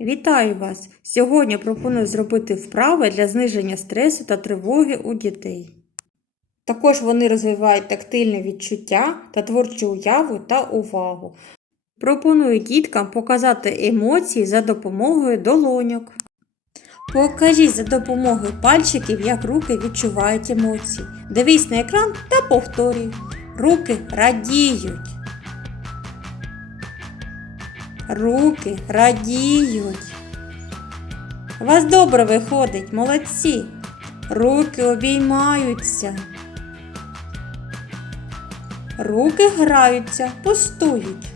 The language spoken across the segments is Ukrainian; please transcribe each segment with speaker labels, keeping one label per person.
Speaker 1: Вітаю вас! Сьогодні пропоную зробити вправи для зниження стресу та тривоги у дітей. Також вони розвивають тактильне відчуття та творчу уяву та увагу. Пропоную діткам показати емоції за допомогою долоньок. Покажіть за допомогою пальчиків, як руки відчувають емоції. Дивись на екран та повторюй. Руки радіють. Руки радіють. У вас добре виходить, молодці. Руки обіймаються. Руки граються, пустують.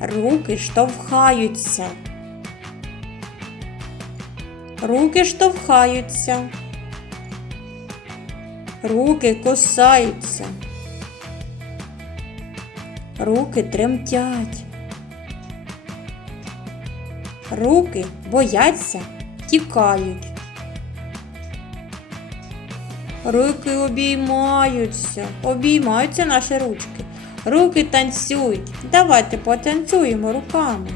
Speaker 1: Руки штовхаються. Руки штовхаються. Руки кусаються. Руки тремтять. Руки бояться, тікають. Руки обіймаються, обіймаються наші ручки. Руки танцюють. Давайте потанцюємо руками.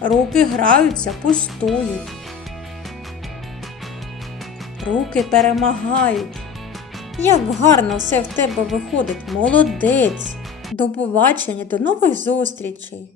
Speaker 1: Руки граються, пустують. Руки перемагають. Як гарно все в тебе виходить, молодець! До побачення, до нових зустрічей!